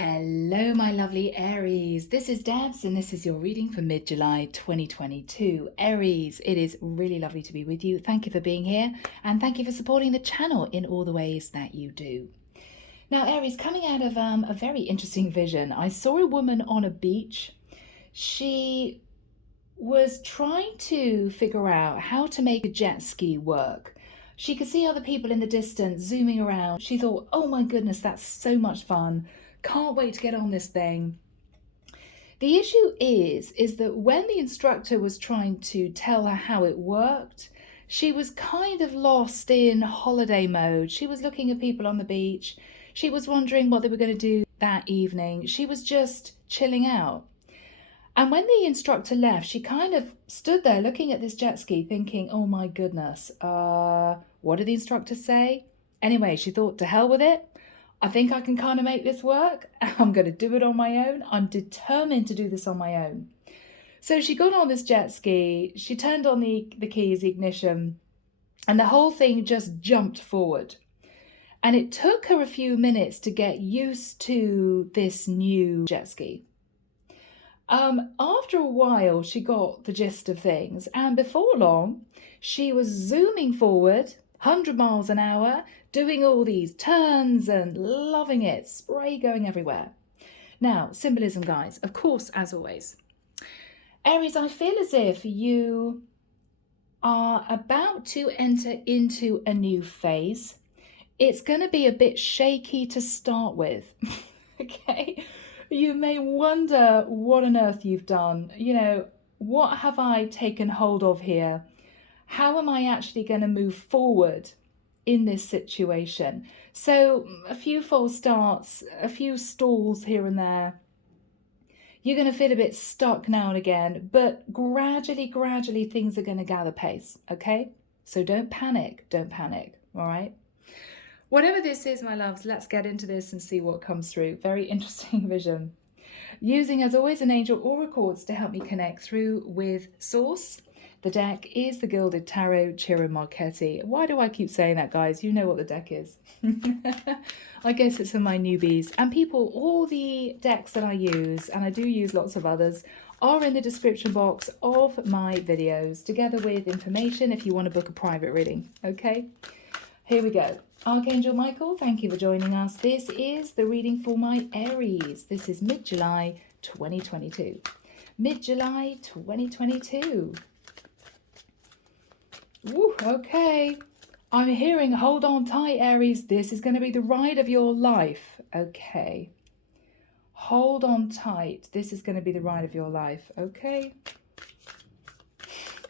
Hello, my lovely Aries. This is Debs, and this is your reading for mid-July 2022. Aries, it is really lovely to be with you. Thank you for being here, and thank you for supporting the channel in all the ways that you do. Now, Aries, coming out of a very interesting vision, I saw a woman on a beach. She was trying to figure out how to make a jet ski work. She could see other people in the distance zooming around. She thought, oh my goodness, that's so much fun. Can't wait to get on this thing. The issue is that when the instructor was trying to tell her how it worked, she was kind of lost in holiday mode. She was looking at people on the beach. She was wondering what they were going to do that evening. She was just chilling out. And when the instructor left, she kind of stood there looking at this jet ski thinking, oh my goodness, what did the instructor say? Anyway, she thought, to hell with it. I think I can kind of make this work. I'm going to do it on my own. I'm determined to do this on my own. So she got on this jet ski, she turned on the keys, the ignition, and the whole thing just jumped forward. And it took her a few minutes to get used to this new jet ski. After a while, she got the gist of things, and before long, she was zooming forward, 100 miles an hour, doing all these turns and loving it, spray going everywhere. Now, symbolism, guys, of course, as always. Aries, I feel as if you are about to enter into a new phase. It's going to be a bit shaky to start with, okay? You may wonder what on earth you've done. You know, what have I taken hold of here? How am I actually going to move forward in this situation? So a few false starts, a few stalls here and there. You're going to feel a bit stuck now and again, but gradually things are going to gather pace, okay? So don't panic, all right? Whatever this is, my loves, let's get into this and see what comes through. Very interesting vision. Using, as always, an angel aura cards to help me connect through with source. The deck is the Gilded Tarot, Ciro Marchetti. Why do I keep saying that, guys? You know what the deck is. I guess it's for my newbies. And people, all the decks that I use, and I do use lots of others, are in the description box of my videos, together with information if you want to book a private reading. Okay, here we go. Archangel Michael, thank you for joining us. This is the reading for my Aries. This is mid-July 2022. Mid-July 2022. Woo, okay. I'm hearing hold on tight, Aries. This is going to be the ride of your life. Okay. Hold on tight. This is going to be the ride of your life. Okay.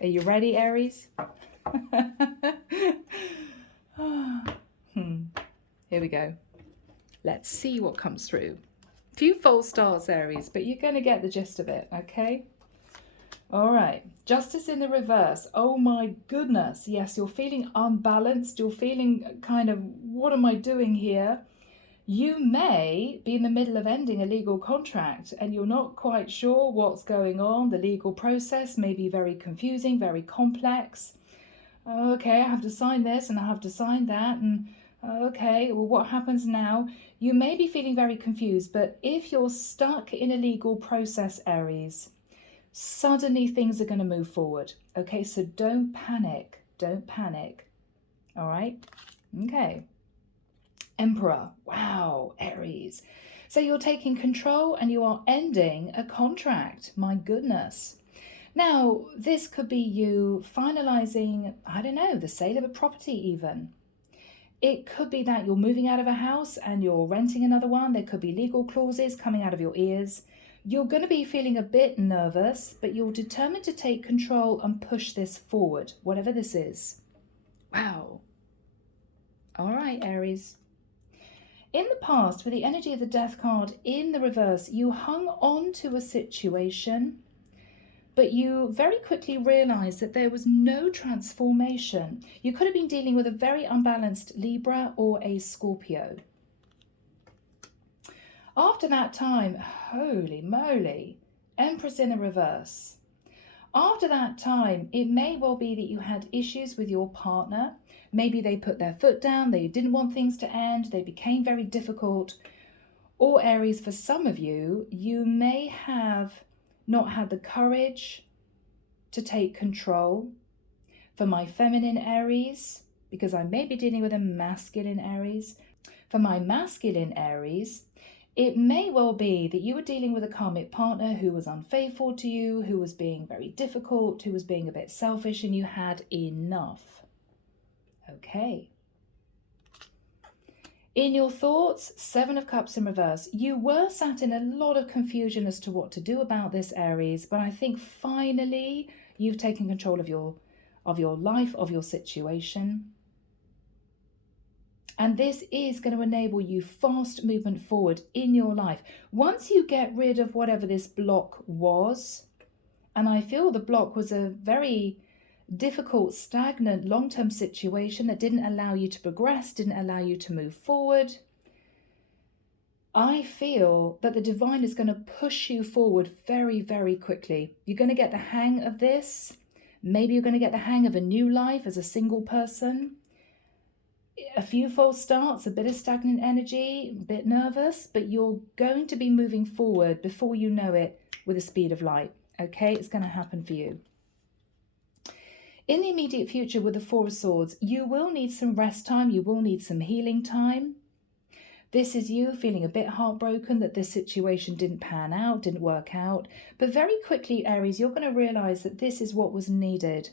Are you ready, Aries? Here we go. Let's see what comes through. Few false starts, Aries, but you're going to get the gist of it, okay? All right. Justice in the reverse. Oh my goodness. Yes, you're feeling unbalanced. You're feeling kind of, what am I doing here? You may be in the middle of ending a legal contract and you're not quite sure what's going on. The legal process may be very confusing, very complex. Okay, I have to sign this and I have to sign that, and okay, well, what happens now? You may be feeling very confused, but if you're stuck in a legal process, Aries, suddenly things are going to move forward. Okay, so don't panic. Don't panic. All right? Okay. Emperor. Wow, Aries. So you're taking control and you are ending a contract. My goodness. Now, this could be you finalizing, I don't know, the sale of a property even. It could be that you're moving out of a house and you're renting another one. There could be legal clauses coming out of your ears. You're going to be feeling a bit nervous, but you're determined to take control and push this forward, whatever this is. Wow. All right, Aries. In the past, with the energy of the Death card in the reverse, you hung on to a situation, but you very quickly realized that there was no transformation. You could have been dealing with a very unbalanced Libra or a Scorpio. After that time, holy moly, Empress in the reverse. After that time, it may well be that you had issues with your partner. Maybe they put their foot down, they didn't want things to end, they became very difficult. Or Aries, for some of you, you may have not had the courage to take control. For my feminine Aries, because I may be dealing with a masculine Aries, for my masculine Aries, it may well be that you were dealing with a karmic partner who was unfaithful to you, who was being very difficult, who was being a bit selfish, and you had enough. Okay. In your thoughts, 7 of Cups in reverse, you were sat in a lot of confusion as to what to do about this, Aries, but I think finally you've taken control of your life, of your situation. And this is going to enable you fast movement forward in your life. Once you get rid of whatever this block was, and I feel the block was a very difficult, stagnant, long-term situation that didn't allow you to progress, didn't allow you to move forward. I feel that the divine is going to push you forward very, very quickly. You're going to get the hang of this. Maybe you're going to get the hang of a new life as a single person. A few false starts, a bit of stagnant energy, a bit nervous, but you're going to be moving forward before you know it with the speed of light. Okay, it's going to happen for you. In the immediate future with the 4 of Swords, you will need some rest time. You will need some healing time. This is you feeling a bit heartbroken that this situation didn't pan out, didn't work out. But very quickly, Aries, you're going to realize that this is what was needed.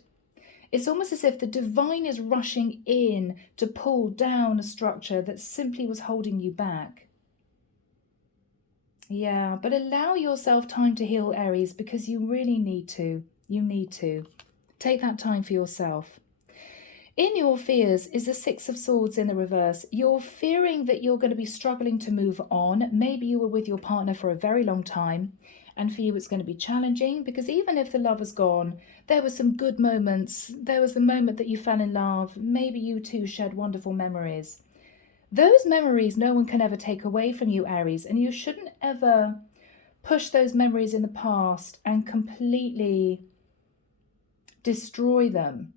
It's almost as if the divine is rushing in to pull down a structure that simply was holding you back. Yeah, but allow yourself time to heal, Aries, because you really need to. You need to. Take that time for yourself. In your fears is the 6 of Swords in the reverse. You're fearing that you're going to be struggling to move on. Maybe you were with your partner for a very long time, and for you it's going to be challenging because even if the love is gone, there were some good moments. There was the moment that you fell in love. Maybe you two shared wonderful memories. Those memories no one can ever take away from you, Aries, and you shouldn't ever push those memories in the past and completely destroy them.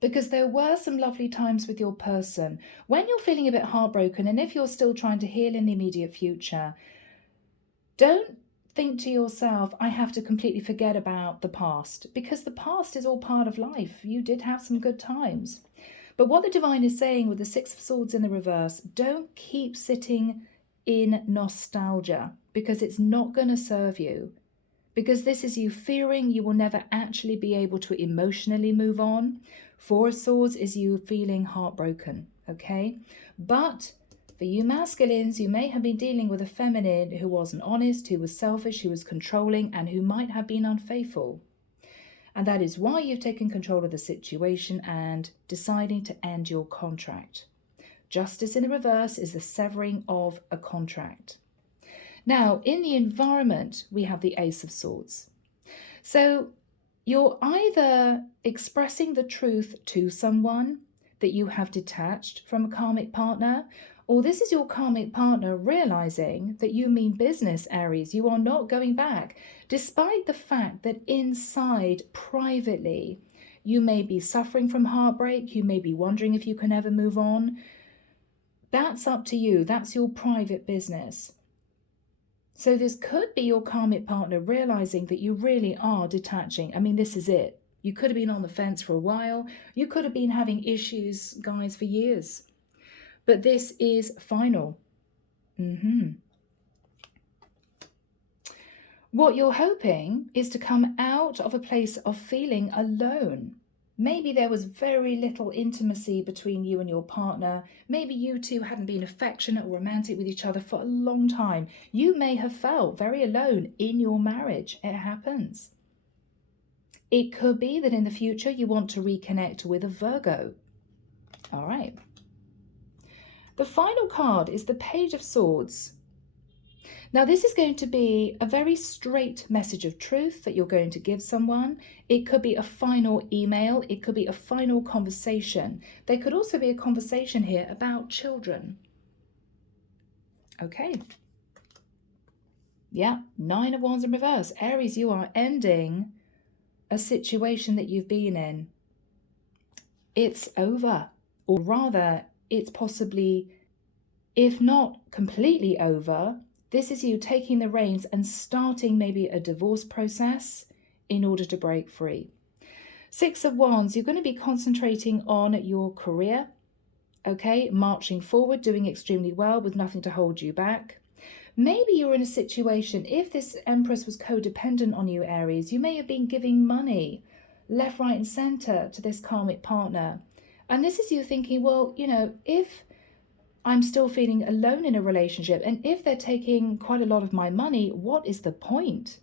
Because there were some lovely times with your person. When you're feeling a bit heartbroken, and if you're still trying to heal in the immediate future, don't think to yourself, I have to completely forget about the past, because the past is all part of life. You did have some good times. But what the divine is saying with the 6 of Swords in the reverse, don't keep sitting in nostalgia, because it's not going to serve you. Because this is you fearing you will never actually be able to emotionally move on. 4 of Swords is you feeling heartbroken, okay? But for you masculines, you may have been dealing with a feminine who wasn't honest, who was selfish, who was controlling, and who might have been unfaithful. And that is why you've taken control of the situation and deciding to end your contract. Justice in the reverse is the severing of a contract. Now, in the environment, we have the Ace of Swords. So you're either expressing the truth to someone that you have detached from a karmic partner, or this is your karmic partner realizing that you mean business, Aries. You are not going back, despite the fact that inside, privately, you may be suffering from heartbreak. You may be wondering if you can ever move on. That's up to you. That's your private business. So this could be your karmic partner realizing that you really are detaching. I mean, this is it. You could have been on the fence for a while. You could have been having issues, guys, for years. But this is final. What you're hoping is to come out of a place of feeling alone. Maybe there was very little intimacy between you and your partner. Maybe you two hadn't been affectionate or romantic with each other for a long time. You may have felt very alone in your marriage. It happens. It could be that in the future you want to reconnect with a Virgo. All right. The final card is the Page of Swords. Now, this is going to be a very straight message of truth that you're going to give someone. It could be a final email. It could be a final conversation. There could also be a conversation here about children. Okay. Yeah, 9 of Wands in reverse. Aries, you are ending a situation that you've been in. It's over. Or rather, it's possibly If not completely over, this is you taking the reins and starting maybe a divorce process in order to break free. Six of Wands, you're going to be concentrating on your career, okay? Marching forward, doing extremely well with nothing to hold you back. Maybe you're in a situation, if this Empress was codependent on you, Aries, you may have been giving money left, right, and center to this karmic partner. And this is you thinking, well, you know, if I'm still feeling alone in a relationship and if they're taking quite a lot of my money, what is the point?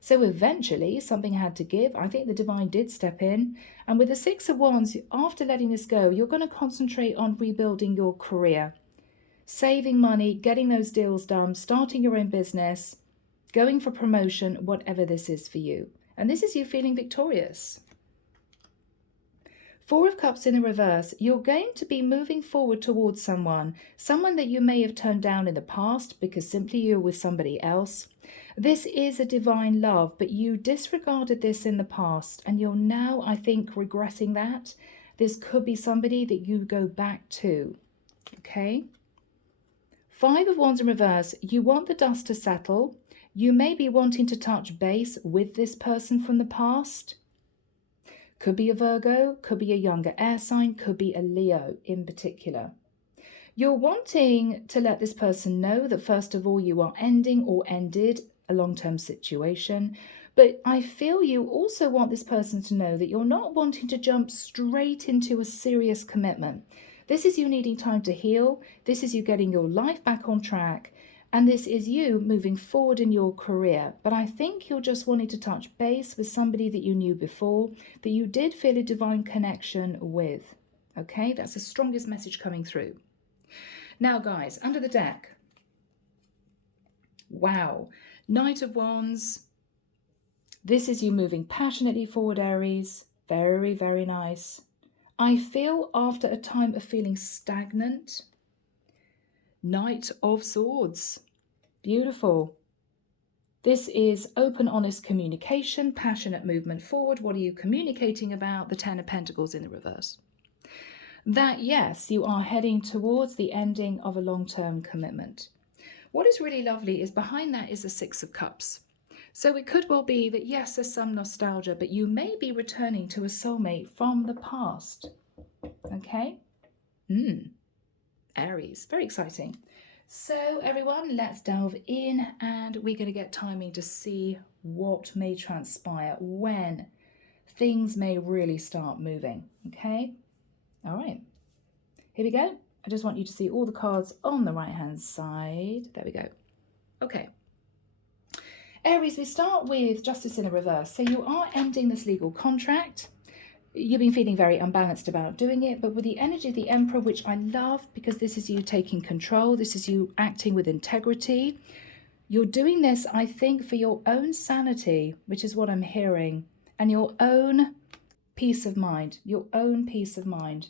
So eventually something had to give. I think the divine did step in. And with the Six of Wands, after letting this go, you're going to concentrate on rebuilding your career, saving money, getting those deals done, starting your own business, going for promotion, whatever this is for you. And this is you feeling victorious. Four of Cups in the reverse, you're going to be moving forward towards someone that you may have turned down in the past because simply you're with somebody else. This is a divine love, but you disregarded this in the past and you're now, I think, regretting that. This could be somebody that you go back to, okay? Five of Wands in reverse, you want the dust to settle. You may be wanting to touch base with this person from the past. Could be a Virgo, could be a younger air sign, could be a Leo in particular. You're wanting to let this person know that first of all you are ending or ended a long-term situation, but I feel you also want this person to know that you're not wanting to jump straight into a serious commitment. This is you needing time to heal, this is you getting your life back on track, and this is you moving forward in your career. But I think you're just wanting to touch base with somebody that you knew before, that you did feel a divine connection with. Okay, that's the strongest message coming through. Now, guys, under the deck. Wow. Knight of Wands. This is you moving passionately forward, Aries. Very, very nice. I feel after a time of feeling stagnant. Knight of Swords. Beautiful. This is open, honest communication, passionate movement forward. What are you communicating about? The Ten of Pentacles in the reverse. That, yes, you are heading towards the ending of a long-term commitment. What is really lovely is behind that is a Six of Cups. So it could well be that, yes, there's some nostalgia, but you may be returning to a soulmate from the past. Okay? Aries, very exciting. So everyone, let's delve in and we're going to get timing to see what may transpire, when things may really start moving. Okay? All right. Here we go. I just want you to see all the cards on the right-hand side. There we go. Okay. Aries, we start with Justice in the reverse. So you are ending this legal contract. You've been feeling very unbalanced about doing it, but with the energy of the Emperor, which I love because this is you taking control, this is you acting with integrity. You're doing this, I think, for your own sanity, which is what I'm hearing, and your own peace of mind, your own peace of mind.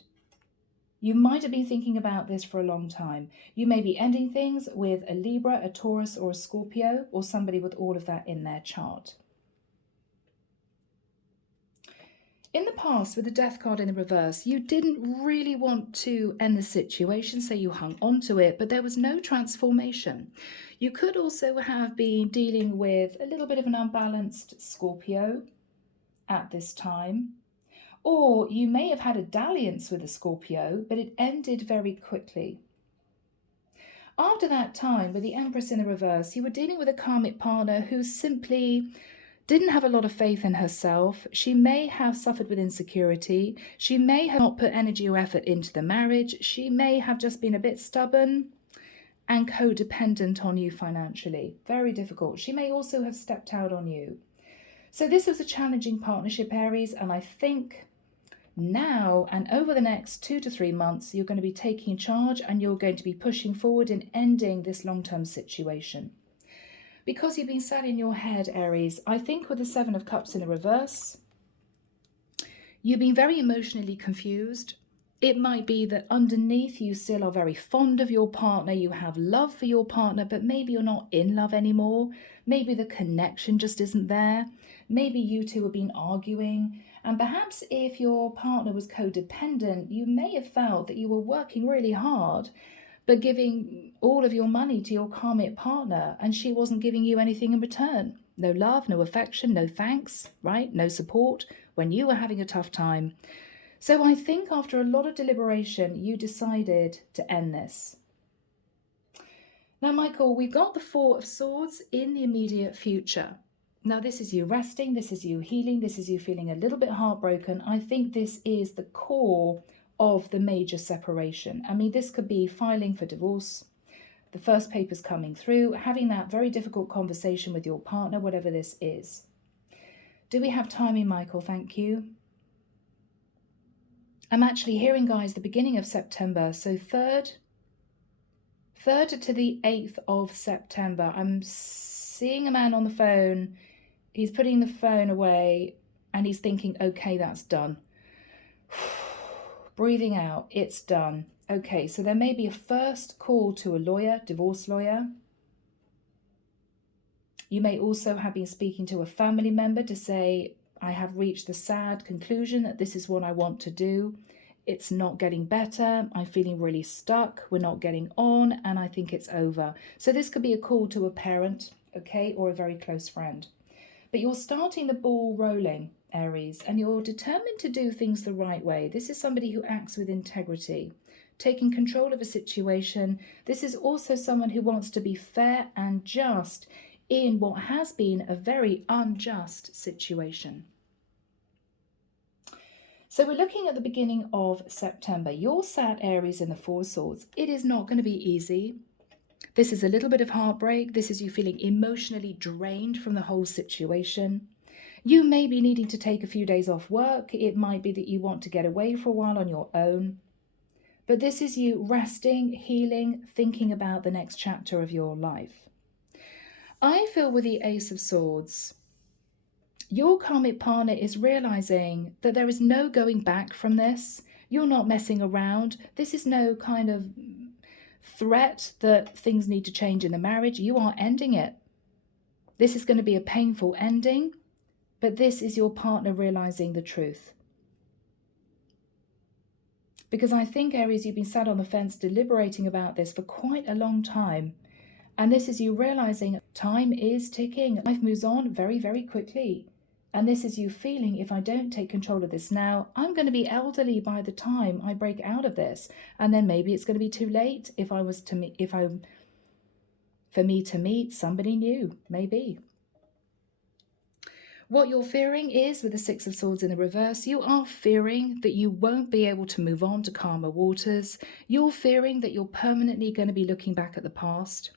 You might have been thinking about this for a long time. You may be ending things with a Libra, a Taurus, or a Scorpio, or somebody with all of that in their chart. In the past, with the Death card in the reverse, you didn't really want to end the situation, so you hung on to it, but there was no transformation. You could also have been dealing with a little bit of an unbalanced Scorpio at this time. Or you may have had a dalliance with a Scorpio, but it ended very quickly. After that time, with the Empress in the reverse, you were dealing with a karmic partner who simply didn't have a lot of faith in herself. She may have suffered with insecurity. She may have not put energy or effort into the marriage. She may have just been a bit stubborn and codependent on you financially. Very difficult. She may also have stepped out on you. So this was a challenging partnership, Aries, and I think now and over the next 2 to 3 months, you're going to be taking charge and you're going to be pushing forward and ending this long-term situation. Because you've been sat in your head, Aries, I think with the Seven of Cups in the reverse, you've been very emotionally confused. It might be that underneath you still are very fond of your partner, you have love for your partner, but maybe you're not in love anymore. Maybe the connection just isn't there. Maybe you two have been arguing. And perhaps if your partner was codependent, you may have felt that you were working really hard, but giving all of your money to your karmic partner and she wasn't giving you anything in return. No love, no affection, no thanks, right? No support when you were having a tough time. So I think after a lot of deliberation, you decided to end this. Now, Michael, we've got the Four of Swords in the immediate future. Now, this is you resting, this is you healing, this is you feeling a little bit heartbroken. I think this is the core of the major separation. I mean, this could be filing for divorce, the first papers coming through, having that very difficult conversation with your partner, whatever this is. Do we have timing, Michael? Thank you. I'm actually hearing, guys, the beginning of September. So 3rd to the 8th of September. I'm seeing a man on the phone. He's putting the phone away and he's thinking, okay, that's done. Breathing out, it's done. Okay, so there may be a first call to a lawyer, divorce lawyer. You may also have been speaking to a family member to say, I have reached the sad conclusion that this is what I want to do. It's not getting better. I'm feeling really stuck. We're not getting on and I think it's over. So this could be a call to a parent, okay, or a very close friend. But you're starting the ball rolling, Aries, and you're determined to do things the right way. This is somebody who acts with integrity, taking control of a situation. This is also someone who wants to be fair and just in what has been a very unjust situation. So we're looking at the beginning of September. You're sat, Aries, in the Four Swords. It is not going to be easy. This is a little bit of heartbreak. This is you feeling emotionally drained from the whole situation. You may be needing to take a few days off work. It might be that you want to get away for a while on your own. But this is you resting, healing, thinking about the next chapter of your life. I feel with the Ace of Swords, your karmic partner is realizing that there is no going back from this. You're not messing around. This is no kind of threat that things need to change in the marriage. You are ending it. This is going to be a painful ending, but this is your partner realizing the truth. Because I think, Aries, you've been sat on the fence deliberating about this for quite a long time. And this is you realizing time is ticking. Life moves on very, very quickly. And this is you feeling, if I don't take control of this now, I'm going to be elderly by the time I break out of this. And then maybe it's going to be too late for me to meet somebody new, maybe. What you're fearing is, with the Six of Swords in the reverse, you are fearing that you won't be able to move on to calmer waters. You're fearing that you're permanently going to be looking back at the past.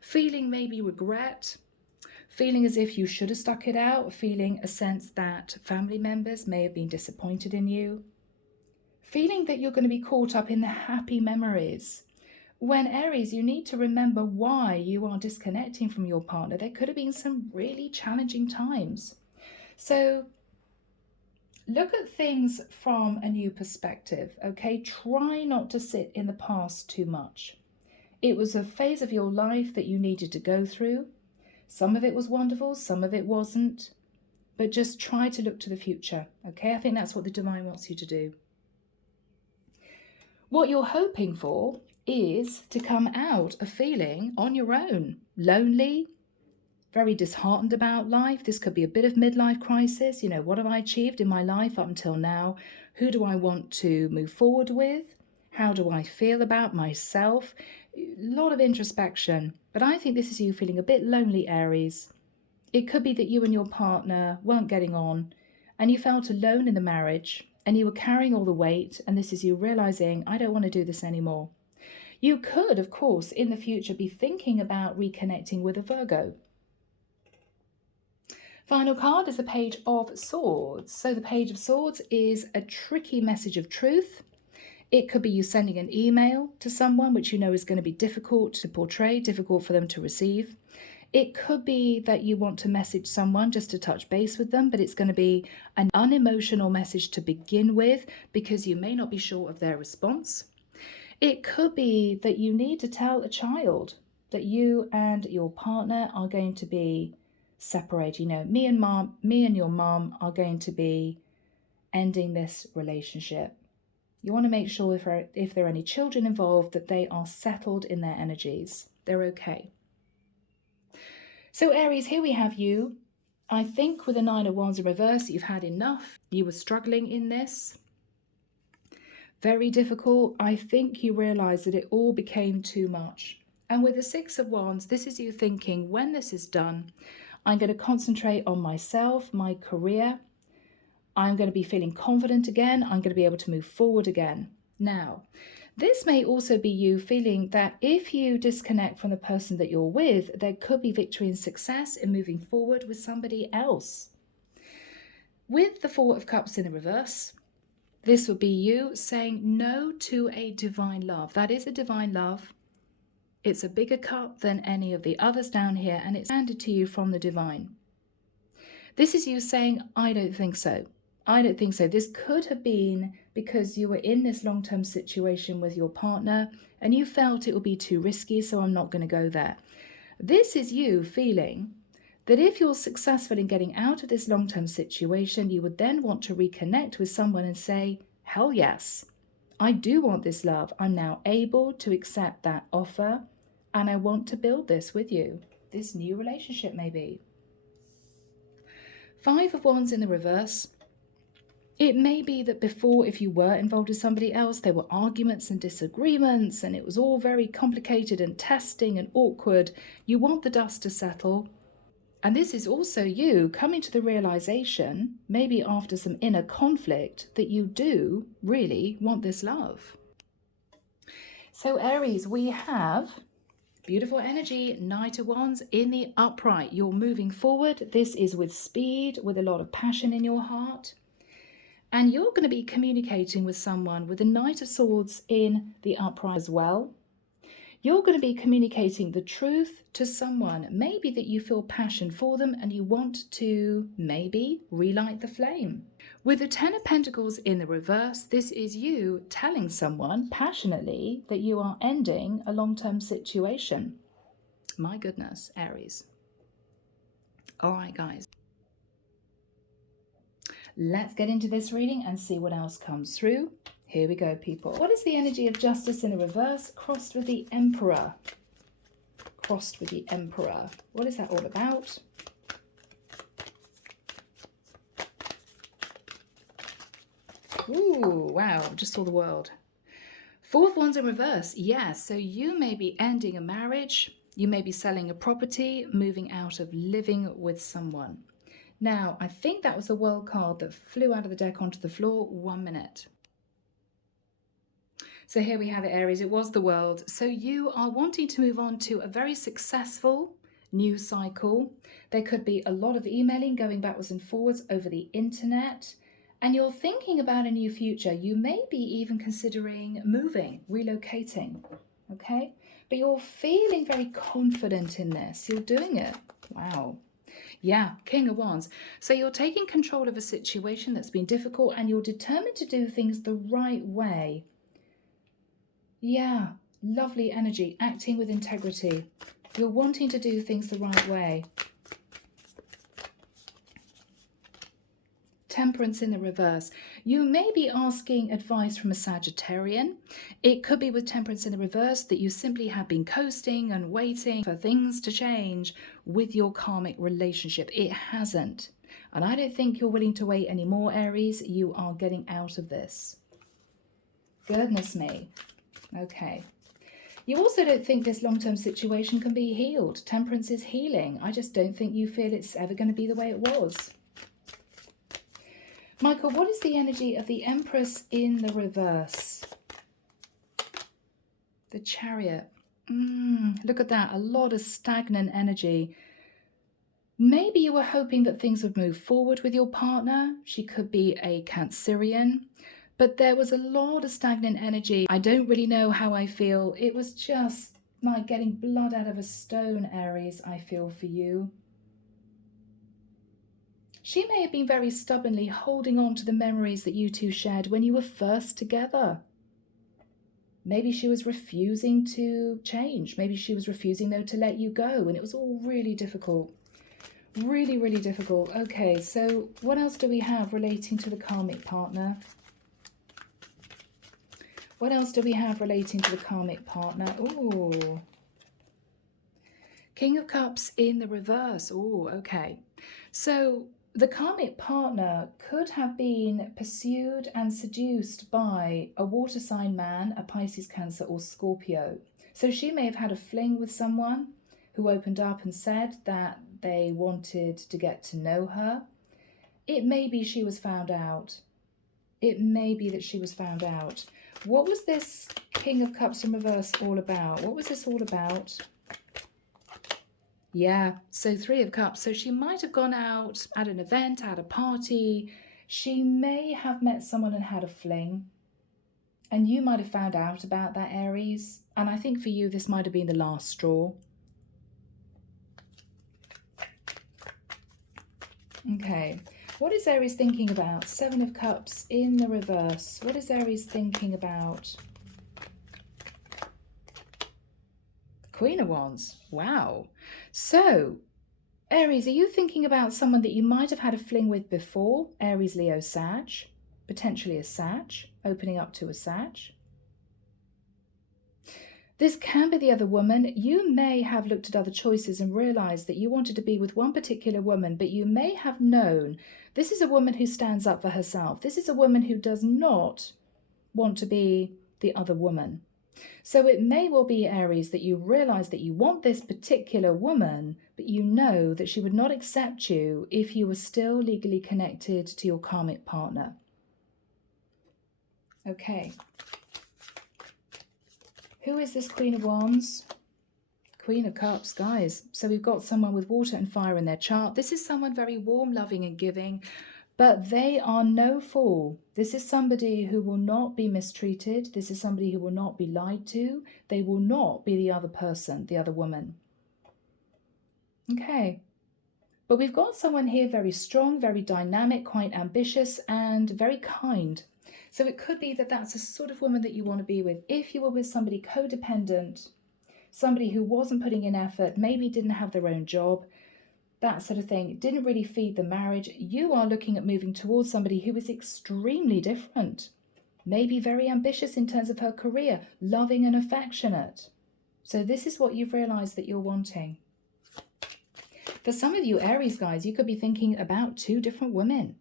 Feeling maybe regret, feeling as if you should have stuck it out, feeling a sense that family members may have been disappointed in you, feeling that you're going to be caught up in the happy memories. When, Aries, you need to remember why you are disconnecting from your partner. There could have been some really challenging times. So look at things from a new perspective, okay? Try not to sit in the past too much. It was a phase of your life that you needed to go through. Some of it was wonderful, some of it wasn't. But just try to look to the future, okay? I think that's what the divine wants you to do. What you're hoping for is to come out of feeling on your own, lonely, very disheartened about life. This could be a bit of midlife crisis. You know, what have I achieved in my life up until now? Who do I want to move forward with? How do I feel about myself? A lot of introspection. But I think this is you feeling a bit lonely, Aries. It could be that you and your partner weren't getting on and you felt alone in the marriage and you were carrying all the weight, and this is you realizing, I don't want to do this anymore. You could, of course, in the future be thinking about reconnecting with a Virgo. Final card is the Page of Swords. So the Page of Swords is a tricky message of truth. It could be you sending an email to someone which you know is going to be difficult to portray, difficult for them to receive. It could be that you want to message someone just to touch base with them, but it's going to be an unemotional message to begin with because you may not be sure of their response. It could be that you need to tell a child that you and your partner are going to be separated. You know, me and your mom are going to be ending this relationship. You want to make sure if there are any children involved that they are settled in their energies. They're okay. So Aries, here we have you. I think with the Nine of Wands in reverse, you've had enough. You were struggling in this. Very difficult. I think you realized that it all became too much. And with the Six of Wands, this is you thinking, when this is done, I'm going to concentrate on myself, my career. I'm going to be feeling confident again. I'm going to be able to move forward again. Now, this may also be you feeling that if you disconnect from the person that you're with, there could be victory and success in moving forward with somebody else. With the Four of Cups in the reverse, this would be you saying no to a divine love. That is a divine love. It's a bigger cup than any of the others down here, and it's handed to you from the divine. This is you saying, I don't think so. I don't think so. This could have been because you were in this long-term situation with your partner and you felt it would be too risky, so I'm not going to go there. This is you feeling that if you're successful in getting out of this long-term situation, you would then want to reconnect with someone and say, hell yes, I do want this love. I'm now able to accept that offer and I want to build this with you, this new relationship maybe. Five of Wands in the reverse. It may be that before, if you were involved with somebody else, there were arguments and disagreements and it was all very complicated and testing and awkward. You want the dust to settle. And this is also you coming to the realization, maybe after some inner conflict, that you do really want this love. So Aries, we have beautiful energy, Knight of Wands in the upright. You're moving forward. This is with speed, with a lot of passion in your heart. And you're going to be communicating with someone with the Knight of Swords in the upright as well. You're going to be communicating the truth to someone, maybe that you feel passion for them and you want to maybe relight the flame. With the Ten of Pentacles in the reverse, this is you telling someone passionately that you are ending a long-term situation. My goodness, Aries. All right, guys. Let's get into this reading and see what else comes through. Here we go, people. What is the energy of Justice in the reverse crossed with the Emperor? Crossed with the Emperor. What is that all about? Ooh, wow, just saw the world. Four of Wands in reverse. Yes, so you may be ending a marriage. You may be selling a property, moving out of living with someone. Now, I think that was the World card that flew out of the deck onto the floor. 1 minute. So here we have it, Aries. It was the World. So you are wanting to move on to a very successful new cycle. There could be a lot of emailing going backwards and forwards over the internet. And you're thinking about a new future. You may be even considering moving, relocating. Okay? But you're feeling very confident in this. You're doing it. Wow. Yeah, King of Wands. So you're taking control of a situation that's been difficult and you're determined to do things the right way. Yeah, lovely energy, acting with integrity. You're wanting to do things the right way. Temperance in the reverse. You may be asking advice from a Sagittarian. It could be with Temperance in the reverse that you simply have been coasting and waiting for things to change with your karmic relationship. It hasn't. And I don't think you're willing to wait anymore, Aries. You are getting out of this. Goodness me. Okay. You also don't think this long-term situation can be healed. Temperance is healing. I just don't think you feel it's ever going to be the way it was. Michael, what is the energy of the Empress in the reverse? The Chariot. Look at that. A lot of stagnant energy. Maybe you were hoping that things would move forward with your partner. She could be a Cancerian. But there was a lot of stagnant energy. I don't really know how I feel. It was just like getting blood out of a stone, Aries, I feel for you. She may have been very stubbornly holding on to the memories that you two shared when you were first together. Maybe she was refusing to change. Maybe she was refusing, though, to let you go. And it was all really difficult. Really, really difficult. Okay, so what else do we have relating to the karmic partner? What else do we have relating to the karmic partner? Ooh. King of Cups in the reverse. Oh, okay. So the karmic partner could have been pursued and seduced by a water sign man, a Pisces, Cancer, or Scorpio. So she may have had a fling with someone who opened up and said that they wanted to get to know her. It may be she was found out. It may be that she was found out. What was this King of Cups in reverse all about? What was this all about? Yeah, so Three of Cups. So she might have gone out at an event, at a party. She may have met someone and had a fling. And you might have found out about that, Aries. And I think for you, this might have been the last straw. Okay, what is Aries thinking about? Seven of Cups in the reverse. What is Aries thinking about? Queen of Wands. Wow. So, Aries, are you thinking about someone that you might have had a fling with before? Aries, Leo, Sag. Potentially a Sag. Opening up to a Sag. This can be the other woman. You may have looked at other choices and realized that you wanted to be with one particular woman, but you may have known this is a woman who stands up for herself. This is a woman who does not want to be the other woman. So it may well be, Aries, that you realize that you want this particular woman, but you know that she would not accept you if you were still legally connected to your karmic partner. Okay. Who is this Queen of Wands? Queen of Cups, guys. So we've got someone with water and fire in their chart. This is someone very warm, loving and giving. But they are no fool. This is somebody who will not be mistreated. This is somebody who will not be lied to. They will not be the other person, the other woman. Okay. But we've got someone here very strong, very dynamic, quite ambitious, and very kind. So it could be that that's the sort of woman that you want to be with. If you were with somebody codependent, somebody who wasn't putting in effort, maybe didn't have their own job, that sort of thing, didn't really feed the marriage, you are looking at moving towards somebody who is extremely different, maybe very ambitious in terms of her career, loving and affectionate. So this is what you've realized that you're wanting. For some of you Aries guys, you could be thinking about two different women.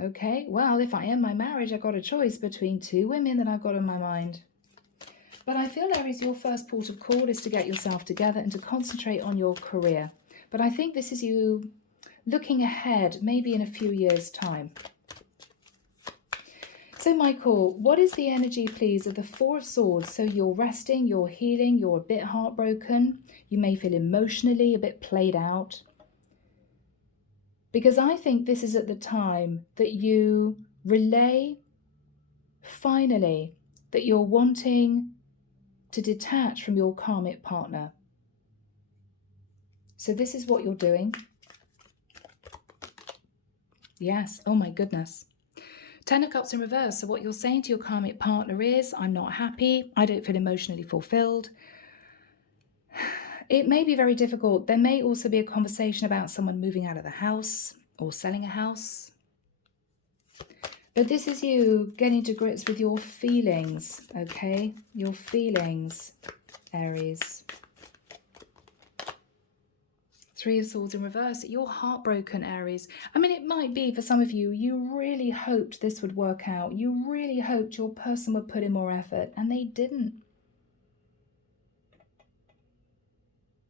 Okay, well, if I end my marriage, I've got a choice between two women that I've got in my mind. But I feel, Aries, your first port of call is to get yourself together and to concentrate on your career. But I think this is you looking ahead, maybe in a few years' time. So, Michael, what is the energy, please, of the Four of Swords? So you're resting, you're healing, you're a bit heartbroken. You may feel emotionally a bit played out. Because I think this is at the time that you relay, finally, that you're wanting to detach from your karmic partner. So this is what you're doing. Yes, oh my goodness. Ten of Cups in reverse. So what you're saying to your karmic partner is, I'm not happy. I don't feel emotionally fulfilled. It may be very difficult. There may also be a conversation about someone moving out of the house or selling a house. But this is you getting to grips with your feelings, okay? Your feelings, Aries. Three of Swords in reverse. You're heartbroken, Aries. I mean, it might be for some of you, you really hoped this would work out. You really hoped your person would put in more effort, and they didn't.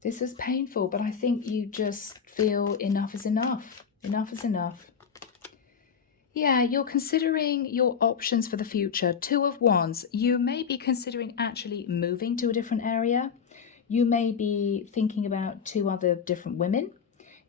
This is painful, but I think you just feel enough is enough. Enough is enough. Yeah, you're considering your options for the future. Two of Wands. You may be considering actually moving to a different area. You may be thinking about two other different women.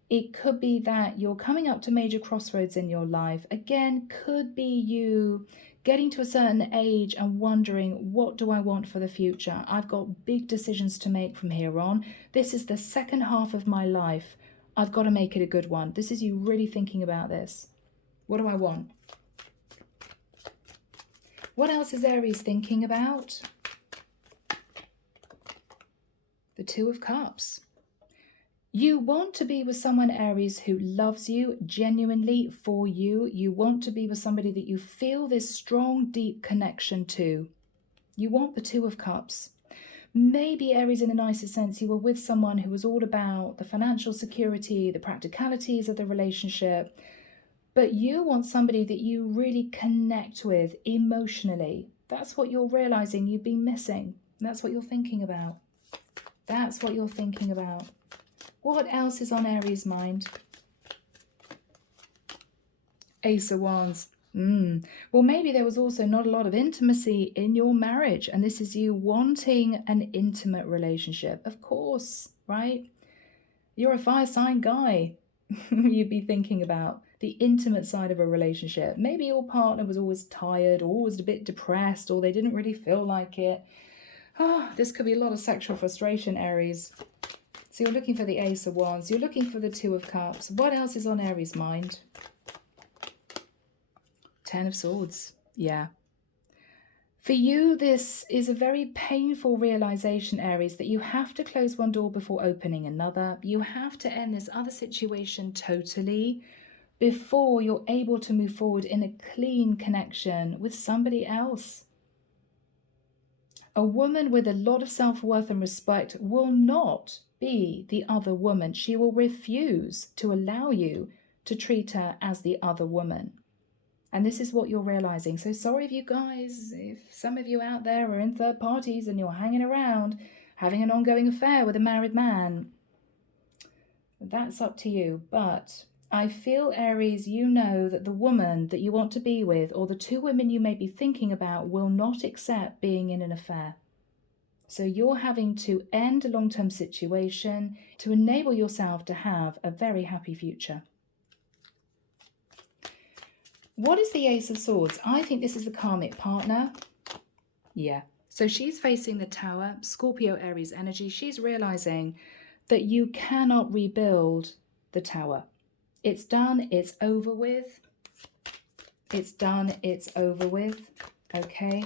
It could be that you're coming up to major crossroads in your life. Again, could be you getting to a certain age and wondering, what do I want for the future? I've got big decisions to make from here on. This is the second half of my life. I've got to make it a good one. This is you really thinking about this. What do I want? What else is Aries thinking about? The Two of Cups. You want to be with someone, Aries, who loves you genuinely for you. You want to be with somebody that you feel this strong, deep connection to. You want the Two of Cups. Maybe Aries, in the nicest sense, you were with someone who was all about the financial security, the practicalities of the relationship, but you want somebody that you really connect with emotionally. That's what you're realizing you've been missing. That's what you're thinking about. That's what you're thinking about. What else is on Aries' mind? Ace of Wands. Well, maybe there was also not a lot of intimacy in your marriage, and this is you wanting an intimate relationship. Of course, right? You're a fire sign guy. You'd be thinking about the intimate side of a relationship. Maybe your partner was always tired, or always a bit depressed, or they didn't really feel like it. This could be a lot of sexual frustration, Aries. So you're looking for the Ace of Wands. You're looking for the Two of Cups. What else is on Aries' mind? Ten of Swords. Yeah. For you, this is a very painful realization, Aries, that you have to close one door before opening another. You have to end this other situation totally before you're able to move forward in a clean connection with somebody else. A woman with a lot of self-worth and respect will not be the other woman. She will refuse to allow you to treat her as the other woman. And this is what you're realizing. So sorry if you guys, if some of you out there are in third parties and you're hanging around, having an ongoing affair with a married man. That's up to you. But I feel, Aries, you know that the woman that you want to be with, or the two women you may be thinking about, will not accept being in an affair. So you're having to end a long-term situation to enable yourself to have a very happy future. What is the Ace of Swords? I think this is the karmic partner. Yeah. So she's facing the Tower, Scorpio, Aries energy. She's realizing that you cannot rebuild the Tower. It's done. It's over with. It's done. It's over with. Okay.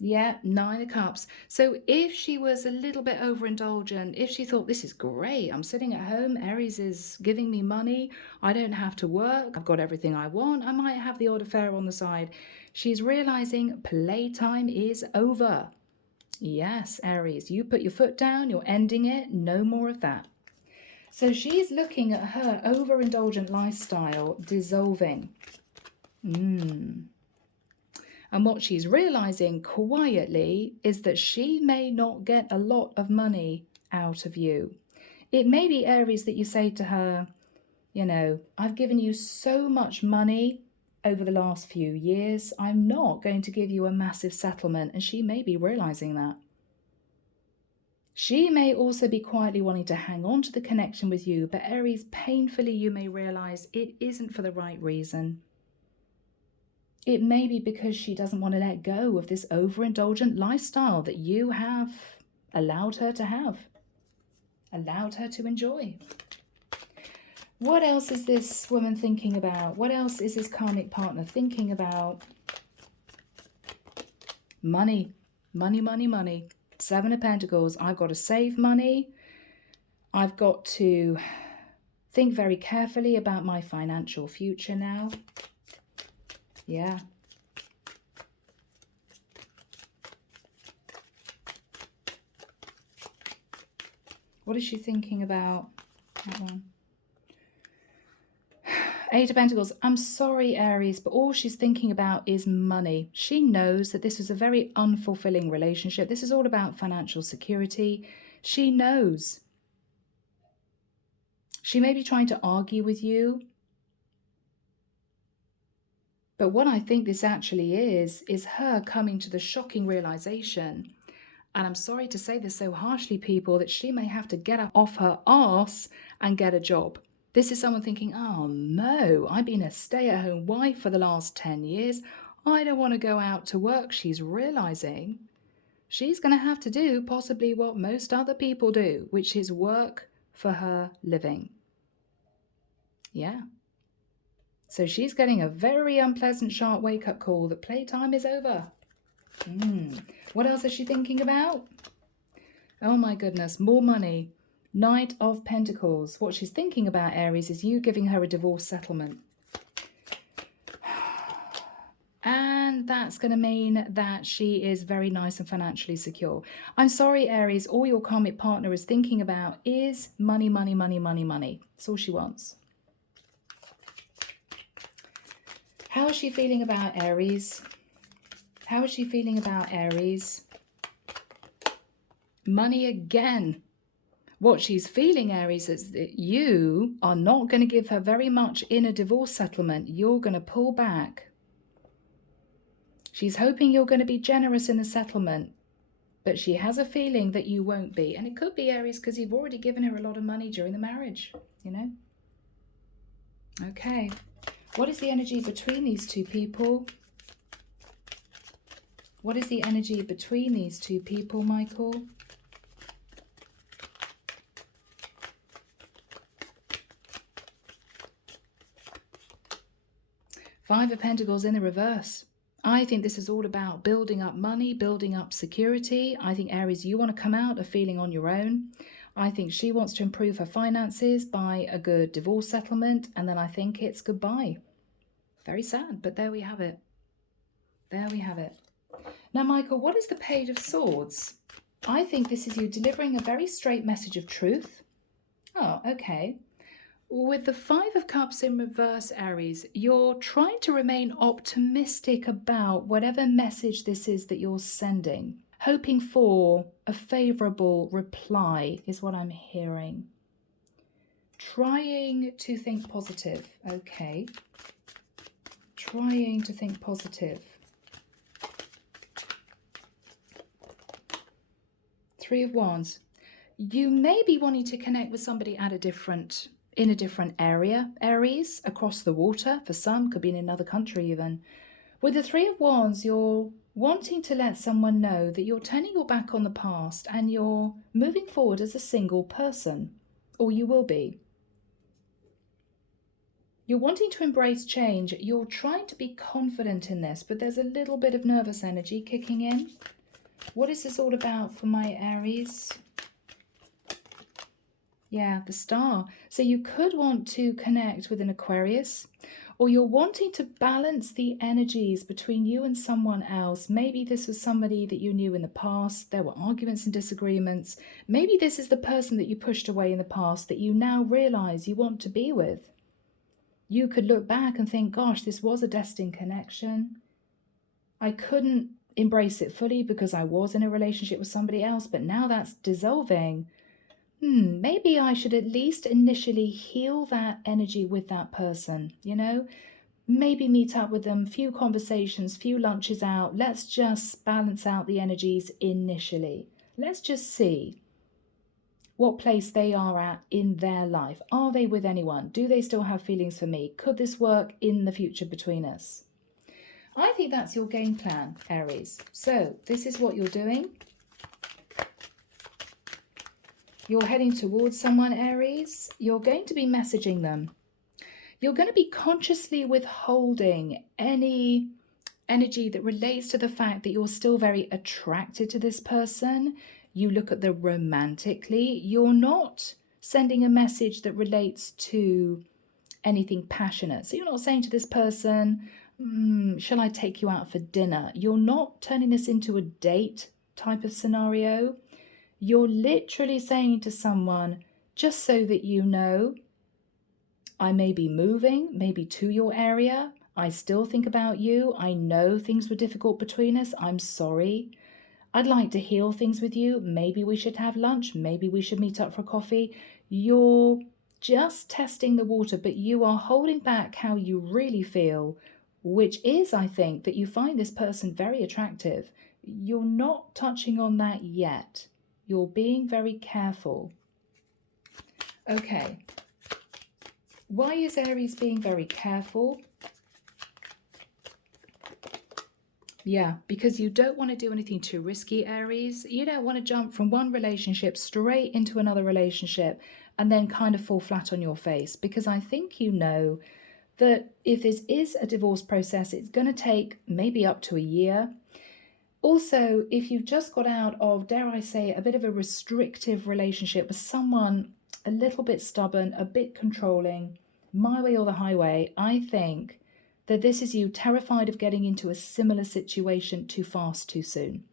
Yeah, Nine of Cups. So if she was a little bit overindulgent, if she thought, this is great, I'm sitting at home, Aries is giving me money, I don't have to work, I've got everything I want, I might have the odd affair on the side. She's realizing playtime is over. Yes, Aries, you put your foot down, you're ending it, no more of that. So she's looking at her overindulgent lifestyle dissolving. And what she's realizing quietly is that she may not get a lot of money out of you. It may be, Aries, that you say to her, you know, I've given you so much money over the last few years, I'm not going to give you a massive settlement. And she may be realizing that. She may also be quietly wanting to hang on to the connection with you, but Aries, painfully you may realize it isn't for the right reason. It may be because she doesn't want to let go of this overindulgent lifestyle that you have allowed her to have, allowed her to enjoy. What else is this woman thinking about? What else is this karmic partner thinking about? Money, money, money, money. Seven of Pentacles. I've got to save money. I've got to think very carefully about my financial future now. Yeah. What is she thinking about? That one. Eight of Pentacles. I'm sorry, Aries, but all she's thinking about is money. She knows that this was a very unfulfilling relationship. This is all about financial security. She knows. She may be trying to argue with you. But what I think this actually is her coming to the shocking realization, and I'm sorry to say this so harshly, people, that she may have to get up off her arse and get a job. This is someone thinking, oh no, I've been a stay-at-home wife for the last 10 years. I don't want to go out to work. She's realizing she's going to have to do possibly what most other people do, which is work for her living. Yeah. So she's getting a very unpleasant, sharp wake-up call that playtime is over. What else is she thinking about? Oh my goodness, more money. Knight of Pentacles. What she's thinking about, Aries, is you giving her a divorce settlement. And and that's going to mean that she is very nice and financially secure. I'm sorry, Aries, all your karmic partner is thinking about is money, money, money, money, money. That's all she wants. How is she feeling about Aries? How is she feeling about Aries? Money again. What she's feeling, Aries, is that you are not going to give her very much in a divorce settlement. You're going to pull back. She's hoping you're going to be generous in the settlement, but she has a feeling that you won't be. And it could be, Aries, because you've already given her a lot of money during the marriage, you know? Okay. What is the energy between these two people? What is the energy between these two people, Michael? Five of Pentacles in the reverse. I think this is all about building up money, building up security. I think, Aries, you want to come out of feeling on your own. I think she wants to improve her finances by a good divorce settlement. And then I think it's goodbye. Very sad, but there we have it. There we have it. Now, Michael, what is the Page of Swords? I think this is you delivering a very straight message of truth. Oh, okay. With the Five of Cups in reverse, Aries, you're trying to remain optimistic about whatever message this is that you're sending. Hoping for a favourable reply is what I'm hearing. Trying to think positive. Okay. Trying to think positive. Three of Wands. You may be wanting to connect with somebody at in a different area, Aries, across the water. For some, could be in another country even. With the Three of Wands, you're wanting to let someone know that you're turning your back on the past and you're moving forward as a single person, or you will be. You're wanting to embrace change. You're trying to be confident in this, but there's a little bit of nervous energy kicking in. What is this all about for my Aries? Yeah, the Star. So you could want to connect with an Aquarius, or you're wanting to balance the energies between you and someone else. Maybe this was somebody that you knew in the past. There were arguments and disagreements. Maybe this is the person that you pushed away in the past that you now realize you want to be with. You could look back and think, gosh, this was a destined connection. I couldn't embrace it fully because I was in a relationship with somebody else, but now that's dissolving. Maybe I should at least initially heal that energy with that person, you know? Maybe meet up with them, few conversations, few lunches out. Let's just balance out the energies initially. Let's just see what place they are at in their life. Are they with anyone? Do they still have feelings for me? Could this work in the future between us? I think that's your game plan, Aries. So this is what you're doing. You're heading towards someone, Aries. You're going to be messaging them. You're going to be consciously withholding any energy that relates to the fact that you're still very attracted to this person. You look at them romantically. You're not sending a message that relates to anything passionate. So you're not saying to this person, shall I take you out for dinner? You're not turning this into a date type of scenario. You're literally saying to someone, just so that you know, I may be moving, maybe to your area. I still think about you. I know things were difficult between us. I'm sorry. I'd like to heal things with you. Maybe we should have lunch. Maybe we should meet up for coffee. You're just testing the water, but you are holding back how you really feel, which is, I think, that you find this person very attractive. You're not touching on that yet. You're being very careful. Okay. Why is Aries being very careful? Yeah, because you don't want to do anything too risky, Aries. You don't want to jump from one relationship straight into another relationship and then kind of fall flat on your face. Because I think you know that if this is a divorce process, it's going to take maybe up to a year. Also, if you've just got out of, dare I say, a bit of a restrictive relationship with someone a little bit stubborn, a bit controlling, my way or the highway, I think that this is you terrified of getting into a similar situation too fast, too soon.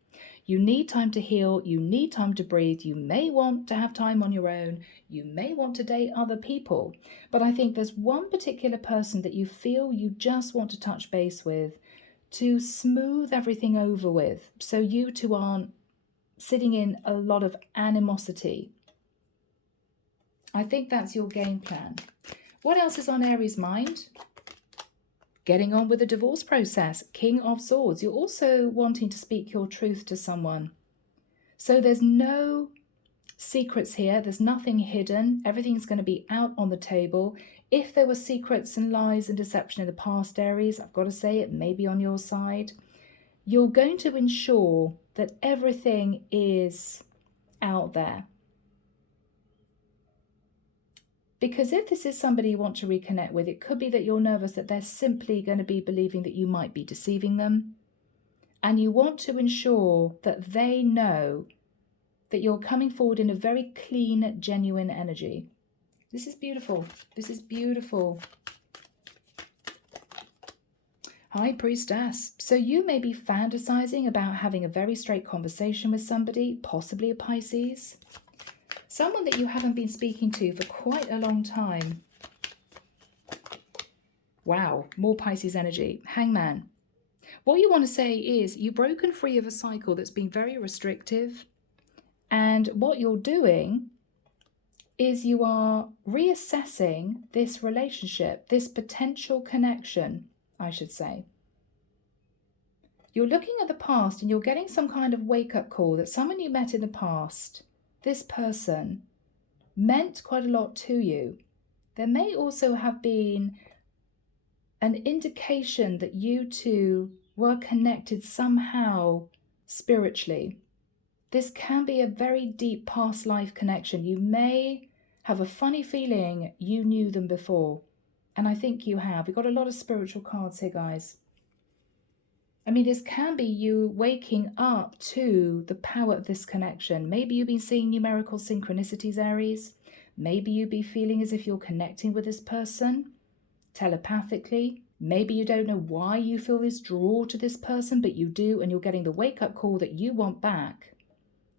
You need time to heal. You need time to breathe. You may want to have time on your own. You may want to date other people. But I think there's one particular person that you feel you just want to touch base with to smooth everything over with, so you two aren't sitting in a lot of animosity. I think that's your game plan. What else is on Aries' mind? Getting on with the divorce process. King of Swords. You're also wanting to speak your truth to someone. So there's no secrets here. There's nothing hidden. Everything's going to be out on the table. If there were secrets and lies and deception in the past, Aries, I've got to say it may be on your side. You're going to ensure that everything is out there. Because if this is somebody you want to reconnect with, it could be that you're nervous that they're simply going to be believing that you might be deceiving them. And you want to ensure that they know that you're coming forward in a very clean, genuine energy. This is beautiful. This is beautiful. High Priestess. So you may be fantasizing about having a very straight conversation with somebody, possibly a Pisces. Someone that you haven't been speaking to for quite a long time. Wow, more Pisces energy. Hangman. What you want to say is you've broken free of a cycle that's been very restrictive. And what you're doing is you are reassessing this relationship, this potential connection, I should say. You're looking at the past and you're getting some kind of wake-up call that someone you met in the past, this person, meant quite a lot to you. There may also have been an indication that you two were connected somehow spiritually. This can be a very deep past life connection. You may have a funny feeling you knew them before. And I think you have. We've got a lot of spiritual cards here, guys. I mean, this can be you waking up to the power of this connection. Maybe you've been seeing numerical synchronicities, Aries. Maybe you've been feeling as if you're connecting with this person telepathically. Maybe you don't know why you feel this draw to this person, but you do, and you're getting the wake-up call that you want back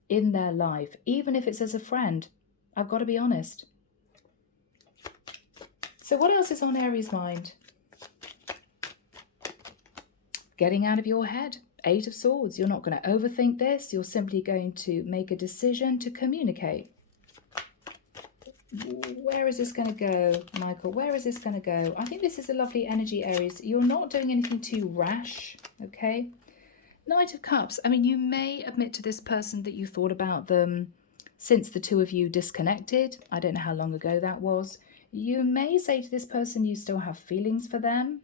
in their life, even if it's as a friend. I've got to be honest. So what else is on Aries' mind? Getting out of your head. 8 of Swords. You're not going to overthink this. You're simply going to make a decision to communicate. Where is this going to go, Michael? Where is this going to go? I think this is a lovely energy, Aries. You're not doing anything too rash, okay? Knight of Cups. I mean, you may admit to this person that you thought about them since the two of you disconnected. I don't know how long ago that was. You may say to this person you still have feelings for them.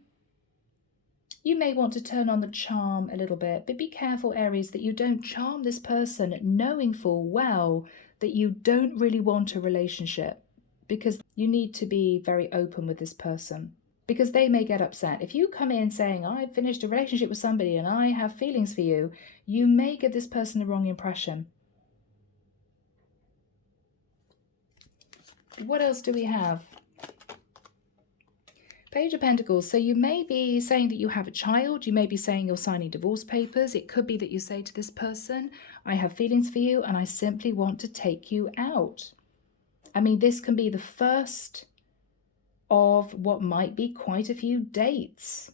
You may want to turn on the charm a little bit, but be careful, Aries, that you don't charm this person knowing full well that you don't really want a relationship, because you need to be very open with this person, because they may get upset. If you come in saying, I've finished a relationship with somebody and I have feelings for you, you may give this person the wrong impression. What else do we have? Page of Pentacles. So you may be saying that you have a child. You may be saying you're signing divorce papers. It could be that you say to this person, I have feelings for you and I simply want to take you out. I mean, this can be the first of what might be quite a few dates.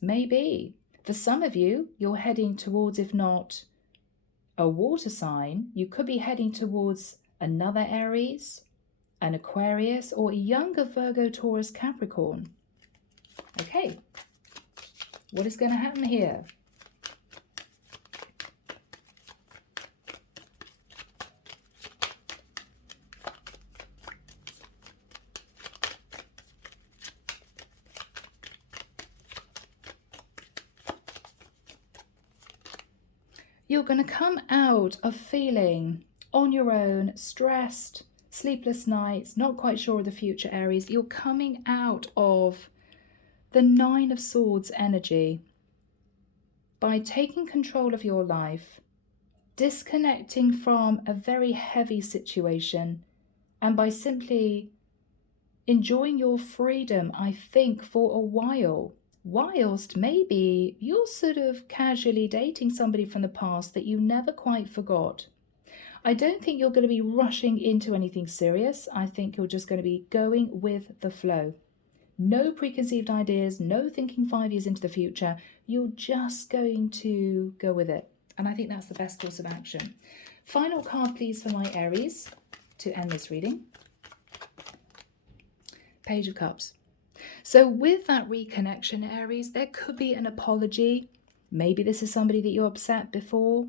Maybe. For some of you, you're heading towards, if not a water sign, you could be heading towards another Aries, an Aquarius, or a younger Virgo, Taurus, Capricorn. Okay, what is going to happen here? You're going to come out of feeling on your own, stressed, sleepless nights, not quite sure of the future, Aries. You're coming out of the 9 of Swords energy by taking control of your life, disconnecting from a very heavy situation, and by simply enjoying your freedom, I think, for a while, whilst maybe you're sort of casually dating somebody from the past that you never quite forgot. I don't think you're going to be rushing into anything serious. I think you're just going to be going with the flow. No preconceived ideas, no thinking 5 years into the future. You're just going to go with it. And I think that's the best course of action. Final card, please, for my Aries to end this reading. Page of Cups. So with that reconnection, Aries, there could be an apology. Maybe this is somebody that you upset before.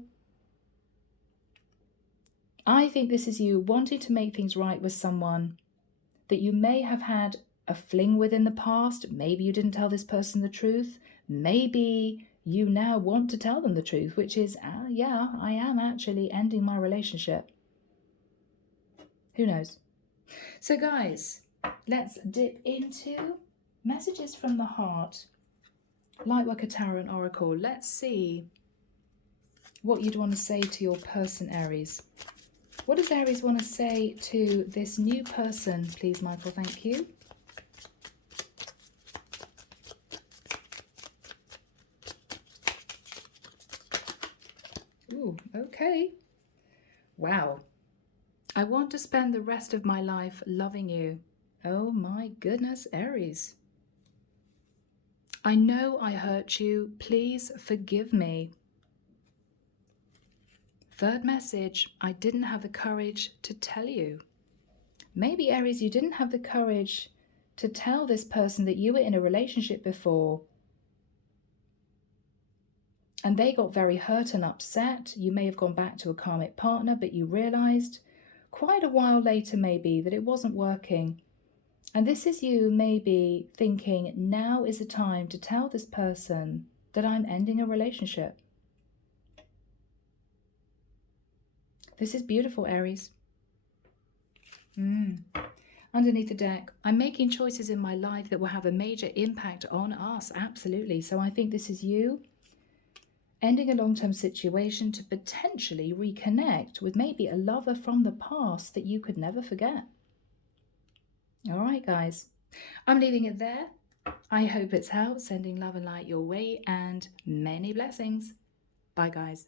I think this is you wanting to make things right with someone that you may have had a fling with in the past. Maybe you didn't tell this person the truth. Maybe you now want to tell them the truth, which is, yeah, I am actually ending my relationship. Who knows? So guys, let's dip into messages from the heart. Lightworker Tarot and Oracle. Let's see what you'd want to say to your person, Aries. What does Aries want to say to this new person? Please, Michael, thank you. Ooh, okay. Wow. I want to spend the rest of my life loving you. Oh my goodness, Aries. I know I hurt you. Please forgive me. Third message, I didn't have the courage to tell you. Maybe, Aries, you didn't have the courage to tell this person that you were in a relationship before. And they got very hurt and upset. You may have gone back to a karmic partner, but you realized quite a while later maybe that it wasn't working. And this is you maybe thinking, now is the time to tell this person that I'm ending a relationship. This is beautiful, Aries. Underneath the deck, I'm making choices in my life that will have a major impact on us. Absolutely. So I think this is you ending a long-term situation to potentially reconnect with maybe a lover from the past that you could never forget. All right, guys. I'm leaving it there. I hope it's helped. Sending love and light your way and many blessings. Bye, guys.